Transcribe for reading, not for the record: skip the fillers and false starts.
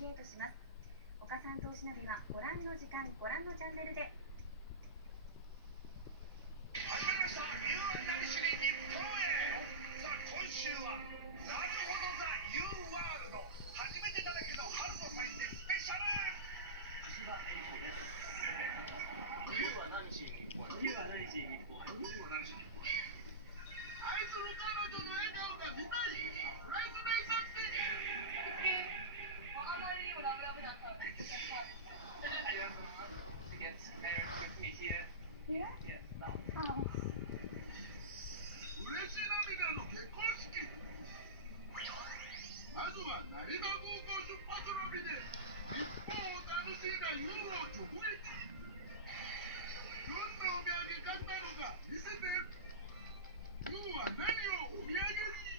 ゲートします。岡さん投資ナビはご覧の時間、ご覧のチャンネルで。始まりました。You are 何しに日本へ。さあ今週はなるほどザ U ワールド初めてだらけの春の祭典スペシャル。You は何しに日本へ。You は何しに日本へ。You は何しに日本へ。愛する彼女の笑顔が見たい。レズメイサッティあまりにもラブラブだったので。嬉し涙の結婚式。まずは成田空港出発ロビーで日本を楽しんだユーロを直撃。どんなお土産買ったのか見せて。ユーは何をお土産に